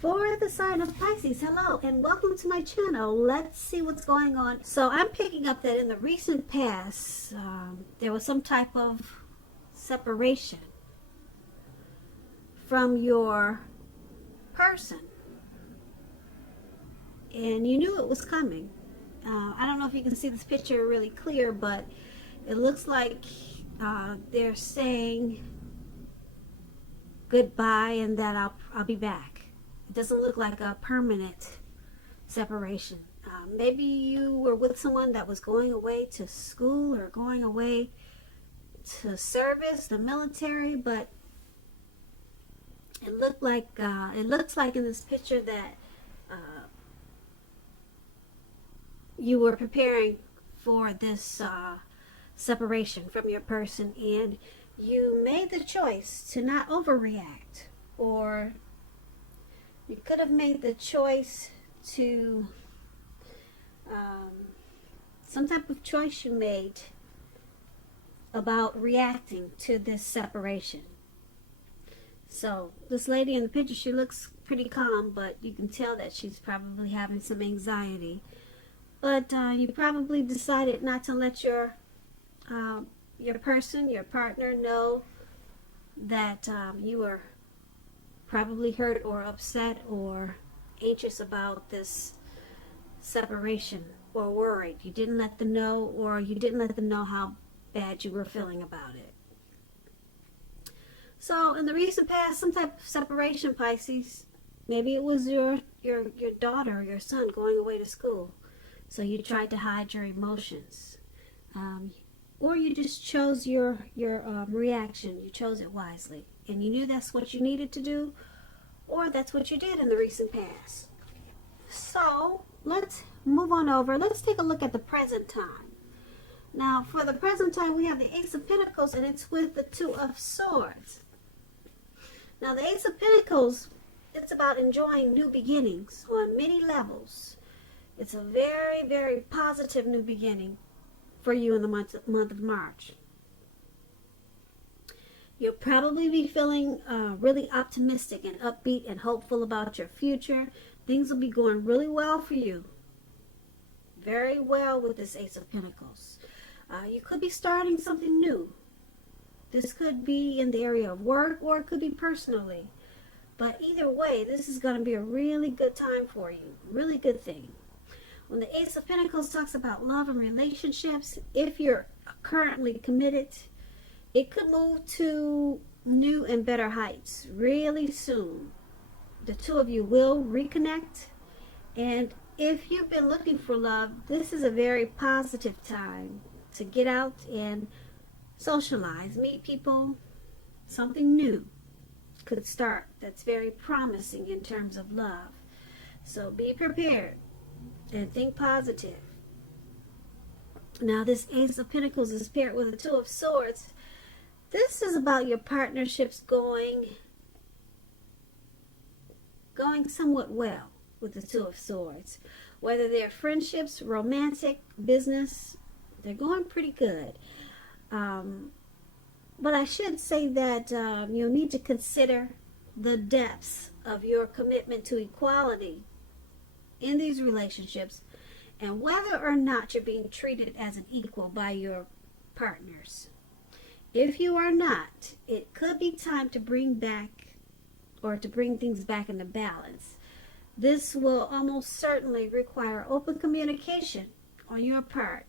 For the sign of Pisces, hello and welcome to my channel. Let's see what's going on. So I'm picking up that in the recent past, there was some type of separation from your person. And you knew it was coming. I don't know if you can see this picture really clear, but it looks like they're saying goodbye and that I'll be back. It doesn't look like a permanent separation. Maybe you were with someone that was going away to school or going away to service, the military, but it looks like in this picture that you were preparing for this separation from your person, and you made the choice to not overreact, or you could have made the choice to some type of choice you made about reacting to this separation. So this lady in the picture, she looks pretty calm, but you can tell that she's probably having some anxiety. But you probably decided not to let your person, your partner, know that you were probably hurt or upset or anxious about this separation, or worried. You didn't let them know, or you didn't let them know how bad you were feeling about it. So in the recent past, some type of separation, Pisces, maybe it was your daughter or your son going away to school. So you tried to hide your emotions, or you just chose your reaction. You chose it wisely, and you knew that's what you needed to do, or that's what you did in the recent past. So let's move on over. Let's take a look at the present time. Now, for the present time, we have the Ace of Pentacles, and it's with the Two of Swords. Now, the Ace of Pentacles, it's about enjoying new beginnings on many levels. It's a very, very positive new beginning for you in the month of March. You'll probably be feeling really optimistic and upbeat and hopeful about your future. Things will be going really well for you. Very well with this Ace of Pentacles. You could be starting something new. This could be in the area of work, or it could be personally. But either way, this is going to be a really good time for you. Really good thing. When the Ace of Pentacles talks about love and relationships, if you're currently committed, it could move to new and better heights really soon. The two of you will reconnect. And if you've been looking for love, this is a very positive time to get out and socialize, meet people. Something new could start that's very promising in terms of love. So be prepared and think positive. Now, this Ace of Pentacles is paired with the Two of Swords. This is about your partnerships going somewhat well with the Two of Swords. Whether they're friendships, romantic, business, they're going pretty good. But I should say that you'll need to consider the depths of your commitment to equality in these relationships, and whether or not you're being treated as an equal by your partners. If you are not, it could be time to bring things back into balance. This will almost certainly require open communication on your part,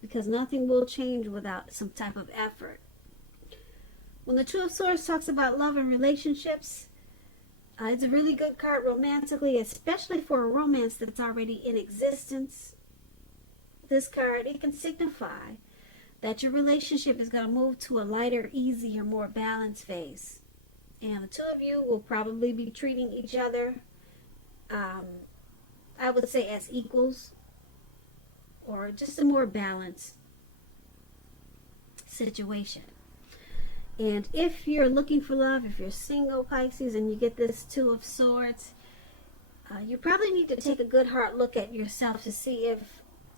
because nothing will change without some type of effort. When the Two of Swords talks about love and relationships, it's a really good card romantically, especially for a romance that's already in existence. This card, it can signify that your relationship is going to move to a lighter, easier, more balanced phase. And the two of you will probably be treating each other, I would say, as equals, or just a more balanced situation. And if you're looking for love, if you're single, Pisces, and you get this Two of Swords, you probably need to take a good hard look at yourself to see if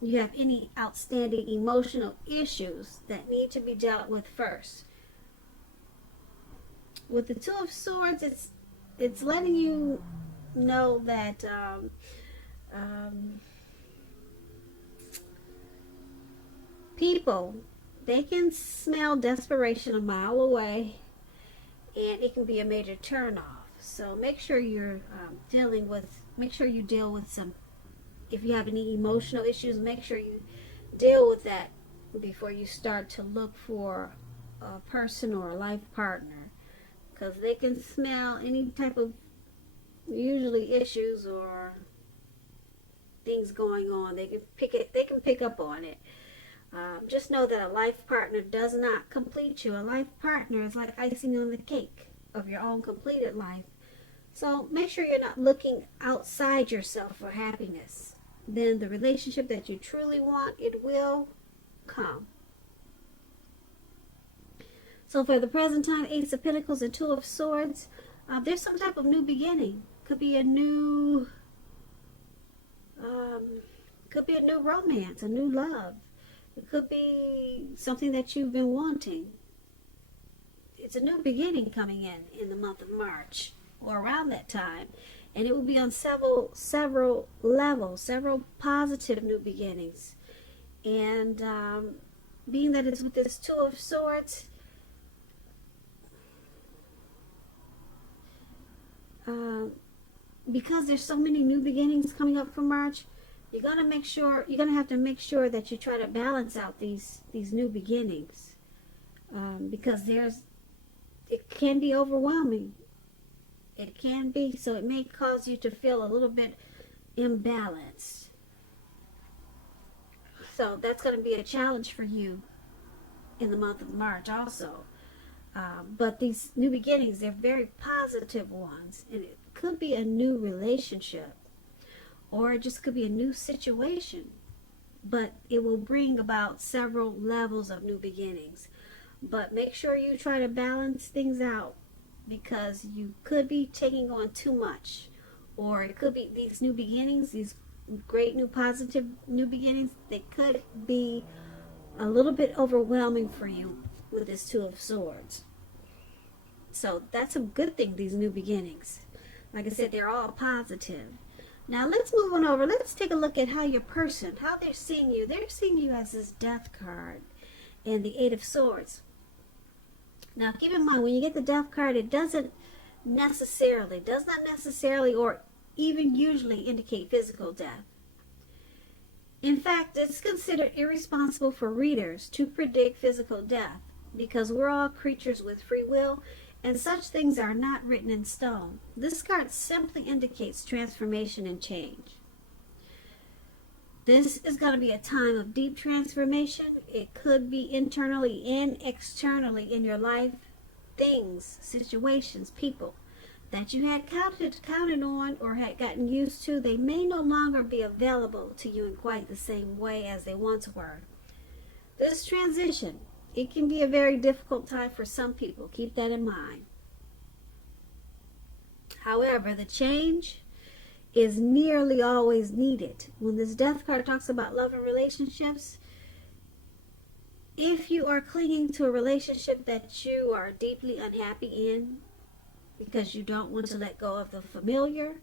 you have any outstanding emotional issues that need to be dealt with first. With the Two of Swords, it's letting you know that people, they can smell desperation a mile away, and it can be a major turnoff. So make sure you're make sure you deal with some, if you have any emotional issues, make sure you deal with that before you start to look for a person or a life partner, because they can smell any type of usually issues or things going on. They can pick up on it. Just know that a life partner does not complete you. A life partner is like icing on the cake of your own completed life. So make sure you're not looking outside yourself for happiness. Then the relationship that you truly want, it will come. So for the present time, Ace of Pentacles and Two of Swords, there's some type of new beginning. Could be a new romance, a new love. It could be something that you've been wanting. It's a new beginning coming in the month of March or around that time. And it will be on several levels, several positive new beginnings. And being that it's with this Two of Swords, because there's so many new beginnings coming up for March, you're gonna have to make sure that you try to balance out these new beginnings, because it can be overwhelming. It can be, so it may cause you to feel a little bit imbalanced. So that's going to be a challenge for you in the month of March also. But these new beginnings, they're very positive ones, and it could be a new relationship, or it just could be a new situation, but it will bring about several levels of new beginnings. But make sure you try to balance things out, because you could be taking on too much, or it could be these new beginnings, these great new positive new beginnings, they could be a little bit overwhelming for you with this Two of Swords. So that's a good thing, these new beginnings. Like I said, they're all positive. Now let's move on over. Let's take a look at how your person, how they're seeing you. They're seeing you as this Death card and the Eight of Swords. Now keep in mind, when you get the Death card, it does not necessarily or even usually indicate physical death. In fact, it's considered irresponsible for readers to predict physical death, because we're all creatures with free will, and such things are not written in stone. This card simply indicates transformation and change. This is going to be a time of deep transformation. It could be internally and externally in your life. Things, situations, people that you had counted on or had gotten used to, they may no longer be available to you in quite the same way as they once were. This transition, it can be a very difficult time for some people. Keep that in mind. However, the change is nearly always needed. When this Death card talks about love and relationships, if you are clinging to a relationship that you are deeply unhappy in, because you don't want to let go of the familiar,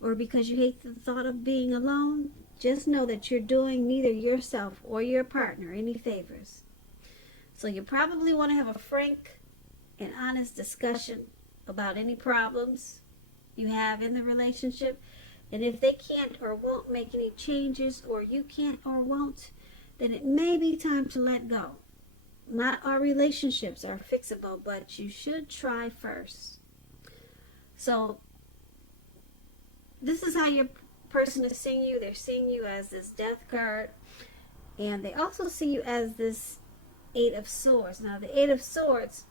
or because you hate the thought of being alone, just know that you're doing neither yourself or your partner any favors. So you probably want to have a frank and honest discussion about any problems you have in the relationship. And if they can't or won't make any changes, or you can't or won't, then it may be time to let go. Not all relationships are fixable, but you should try first. So this is how your person is seeing you. They're seeing you as this Death card, and they also see you as this Eight of Swords. Now the Eight of Swords,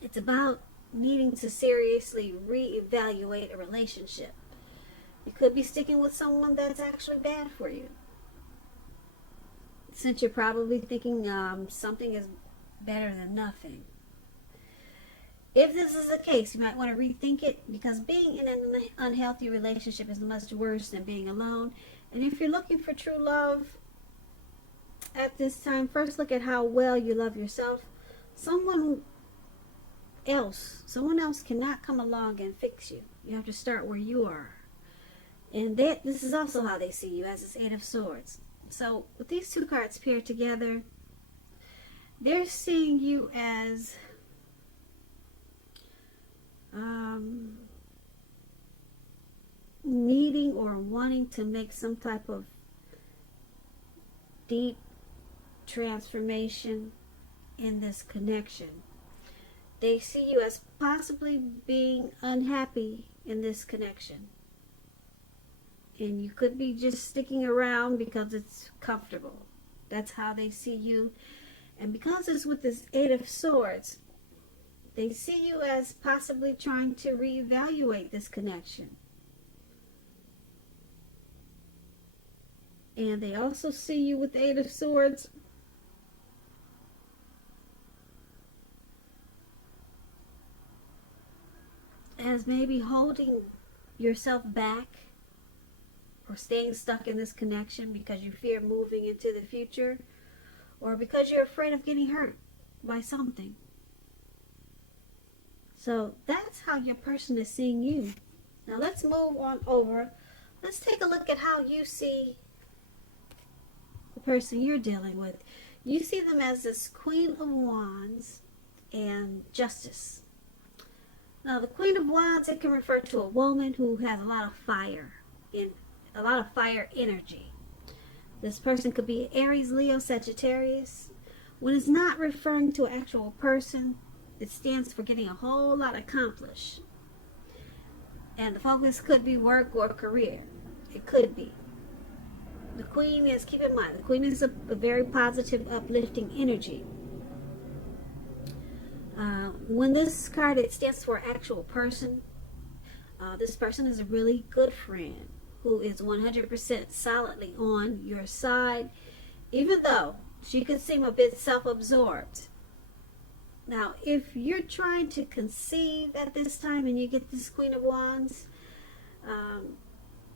it's about needing to seriously reevaluate a relationship. You could be sticking with someone that's actually bad for you, since you're probably thinking something is better than nothing. If this is the case, you might want to rethink it, because being in an unhealthy relationship is much worse than being alone. And if you're looking for true love at this time, first look at how well you love yourself. Someone else. Someone else cannot come along and fix you. You have to start where you are. And this is also how they see you, as this Eight of Swords. So with these two cards paired together, they're seeing you as needing or wanting to make some type of deep transformation in this connection. They see you as possibly being unhappy in this connection. And you could be just sticking around because it's comfortable. That's how they see you. And because it's with this Eight of Swords, they see you as possibly trying to reevaluate this connection. And they also see you with the Eight of Swords as maybe holding yourself back or staying stuck in this connection because you fear moving into the future, or because you're afraid of getting hurt by something. So that's how your person is seeing you. Now let's move on over. Let's take a look at how you see the person you're dealing with. You see them as this Queen of Wands and Justice. Now the Queen of Wands, it can refer to a woman who has a lot of fire energy. This person could be Aries, Leo, Sagittarius. When it's not referring to an actual person, it stands for getting a whole lot accomplished. And the focus could be work or career. It could be. The Queen is, keep in mind, the Queen is a very positive, uplifting energy. When this card, it stands for actual person. This person is a really good friend who is 100% solidly on your side, even though she could seem a bit self-absorbed. Now, if you're trying to conceive at this time and you get this Queen of Wands,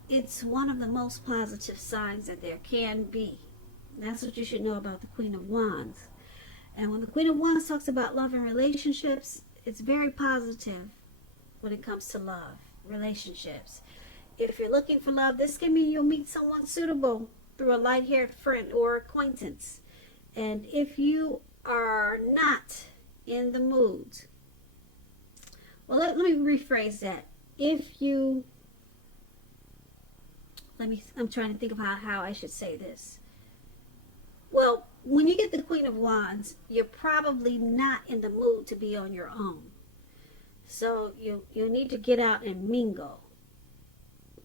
it's one of the most positive signs that there can be. That's what you should know about the Queen of Wands. And when the Queen of Wands talks about love and relationships, it's very positive when it comes to love, relationships. If you're looking for love, this can mean you'll meet someone suitable through a light-haired friend or acquaintance. And if you are not in the mood, well, let me rephrase that. I'm trying to think of how I should say this. Well, when you get the Queen of Wands, you're probably not in the mood to be on your own. So you need to get out and mingle.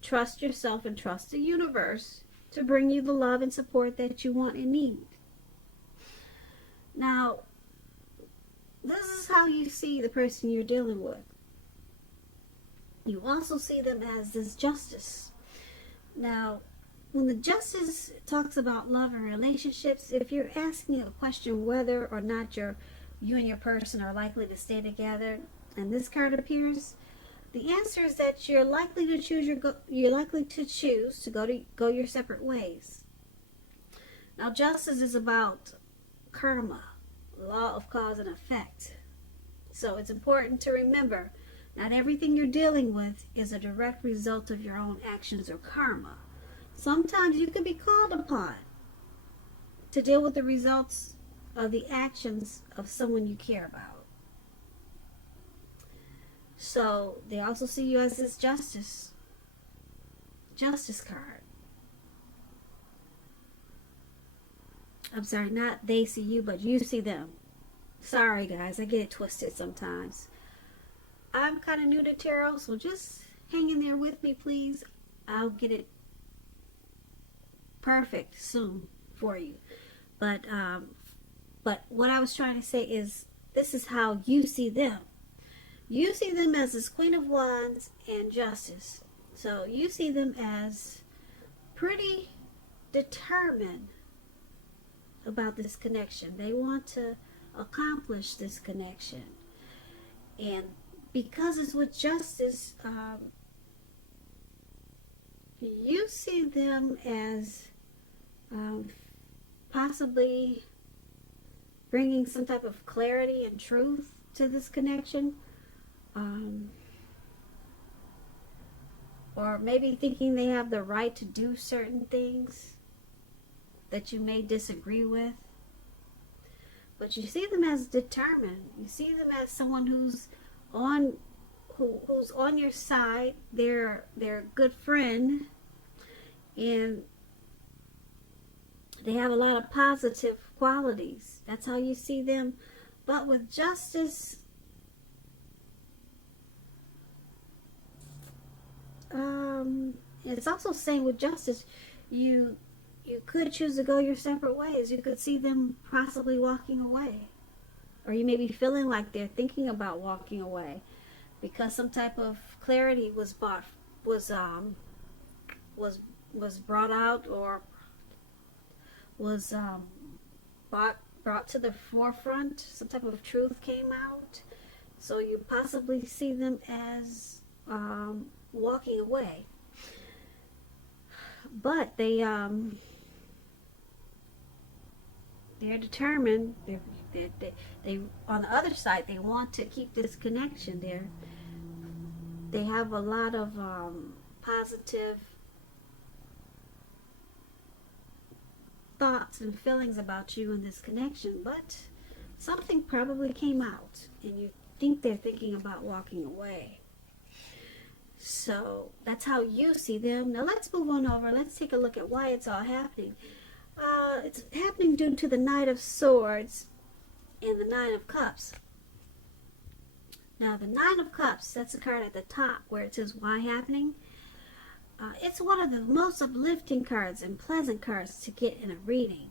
Trust yourself and trust the universe to bring you the love and support that you want and need. Now, this is how you see the person you're dealing with. You also see them as this Justice. Now, when the Justice talks about love and relationships, if you're asking a question whether or not you and your person are likely to stay together, and this card appears, the answer is that you're likely to choose to go your separate ways. Now, Justice is about karma, law of cause and effect. So it's important to remember, not everything you're dealing with is a direct result of your own actions or karma. Sometimes you can be called upon to deal with the results of the actions of someone you care about. So they also see you as this Justice card. I'm sorry, not they see you, but you see them. Sorry guys, I get it twisted sometimes. I'm kind of new to tarot, so just hang in there with me, please. I'll get it perfect soon for you. But what I was trying to say is, this is how you see them. You see them as this Queen of Wands and Justice. So you see them as pretty determined about this connection. They want to accomplish this connection. And because it's with Justice, you see them as possibly bringing some type of clarity and truth to this connection. Or maybe thinking they have the right to do certain things that you may disagree with. But you see them as determined. You see them as someone who's on your side. They're a good friend, and they have a lot of positive qualities. That's how you see them. But with justice, it's also saying with justice, you could choose to go your separate ways. You could see them possibly walking away, or you may be feeling like they're thinking about walking away because some type of clarity was brought out, or was brought to the forefront. Some type of truth came out, so you possibly see them as walking away. But they're determined. They on the other side, they want to keep this connection there. They have a lot of positive thoughts and feelings about you in this connection, but something probably came out and you think they're thinking about walking away. So that's how you see them. Now let's move on over. Let's take a look at why it's all happening. It's happening due to the Knight of Swords and the Nine of Cups. Now the Nine of Cups, that's the card at the top where it says why happening. It's one of the most uplifting cards and pleasant cards to get in a reading.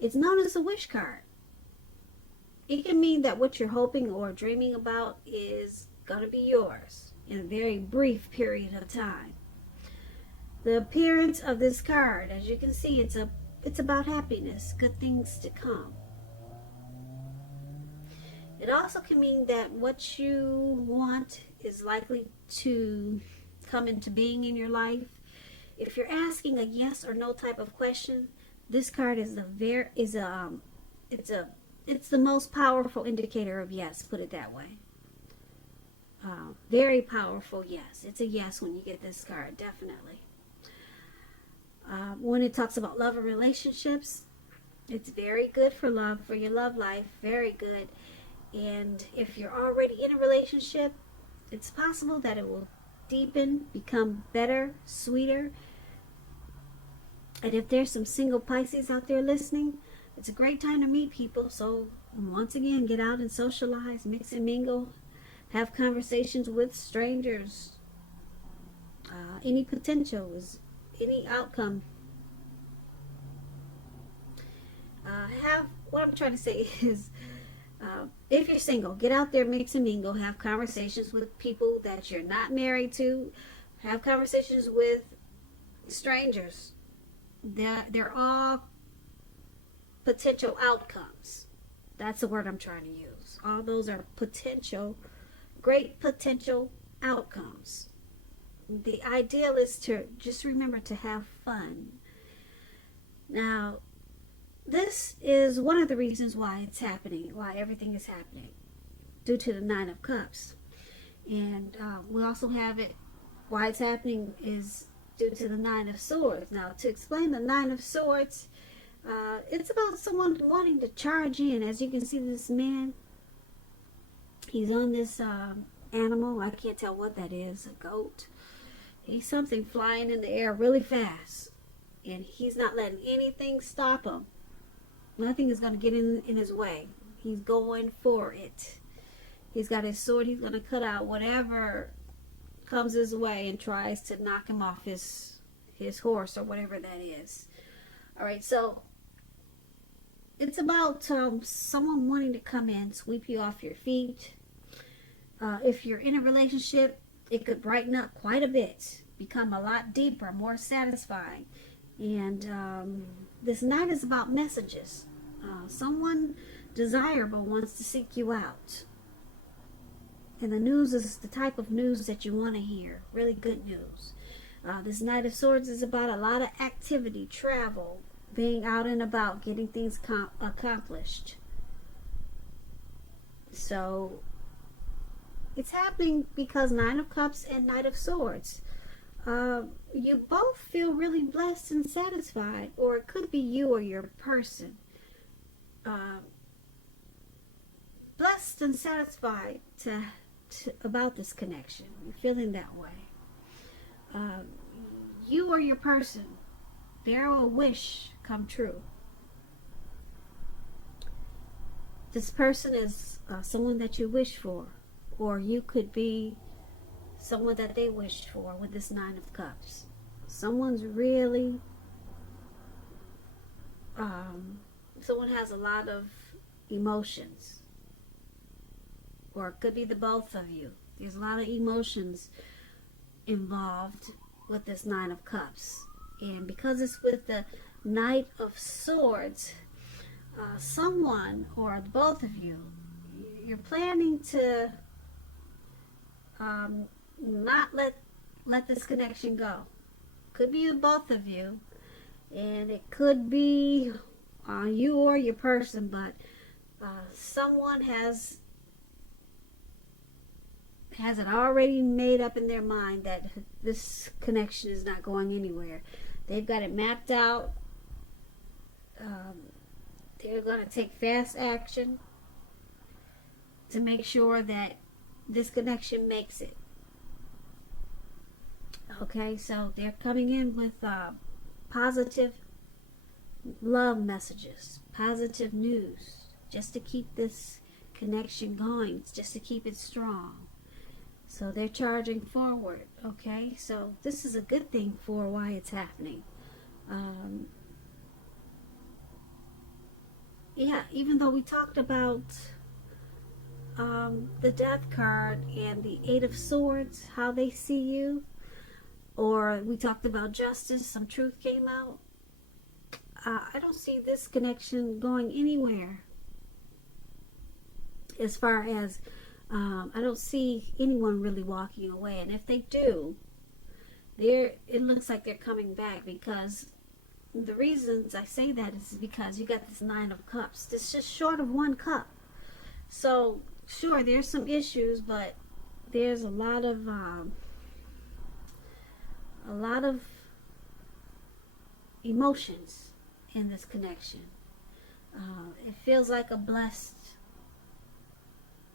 It's known as a wish card. It can mean that what you're hoping or dreaming about is going to be yours in a very brief period of time. The appearance of this card, as you can see, it's about happiness, good things to come. It also can mean that what you want is likely to come into being in your life. If you're asking a yes or no type of question, this card is it's the most powerful indicator of yes, put it that way. Very powerful yes. It's a yes when you get this card, definitely. When it talks about love and relationships, it's very good for love, for your love life, very good. And if you're already in a relationship, it's possible that it will deepen, become better, sweeter. And if there's some single Pisces out there listening, it's a great time to meet people. So once again, get out and socialize, mix and mingle, have conversations with strangers. Any potential is any outcome. What I'm trying to say is, if you're single, get out there, mix and mingle, have conversations with people that you're not married to, have conversations with strangers. They're all potential outcomes. That's the word I'm trying to use. All those are potential, great potential outcomes. The ideal is to just remember to have fun. Now, this is one of the reasons why it's happening, why everything is happening, due to the Nine of Cups. And we also have it, why it's happening is due to the Nine of Swords. Now, to explain the Nine of Swords, it's about someone wanting to charge in. As you can see, this man, he's on this animal. I can't tell what that is, a goat. He's something flying in the air really fast. And he's not letting anything stop him. Nothing is going to get in his way. He's going for it. He's got his sword. He's going to cut out whatever comes his way and tries to knock him off his horse or whatever that is. All right, so it's about someone wanting to come in, sweep you off your feet. If you're in a relationship, it could brighten up quite a bit, become a lot deeper, more satisfying. And this night is about messages. Someone desirable wants to seek you out. And the news is the type of news that you want to hear. Really good news. This Knight of Swords is about a lot of activity, travel, being out and about, getting things accomplished. So It's happening because Nine of Cups and Knight of Swords. You both feel really blessed and satisfied, or it could be you or your person. Blessed and satisfied about this connection. You're feeling that way. You or your person, there will a wish come true. This person is someone that you wish for, or you could be someone that they wished for with this Nine of Cups. Someone's really, someone has a lot of emotions, or it could be the both of you. There's a lot of emotions involved with this Nine of Cups, and because it's with the Knight of Swords, someone or both of you, you're planning to not let this connection go. Could be both of you, and it could be you or your person, but someone has it already made up in their mind that this connection is not going anywhere. They've got it mapped out. They're going to take fast action to make sure that this connection makes it. Okay, so they're coming in with positive love messages, positive news, just to keep this connection going, just to keep it strong. So they're charging forward, okay? So this is a good thing for why it's happening. Yeah, even though we talked about the Death card and the Eight of Swords, how they see you, or we talked about justice, some truth came out, I don't see this connection going anywhere. As far as I don't see anyone really walking away, and if they do, it looks like they're coming back, because the reasons I say that is because you got this Nine of Cups. It's just short of one cup. So sure, there's some issues, but there's a lot of emotions in this connection. It feels like a blessed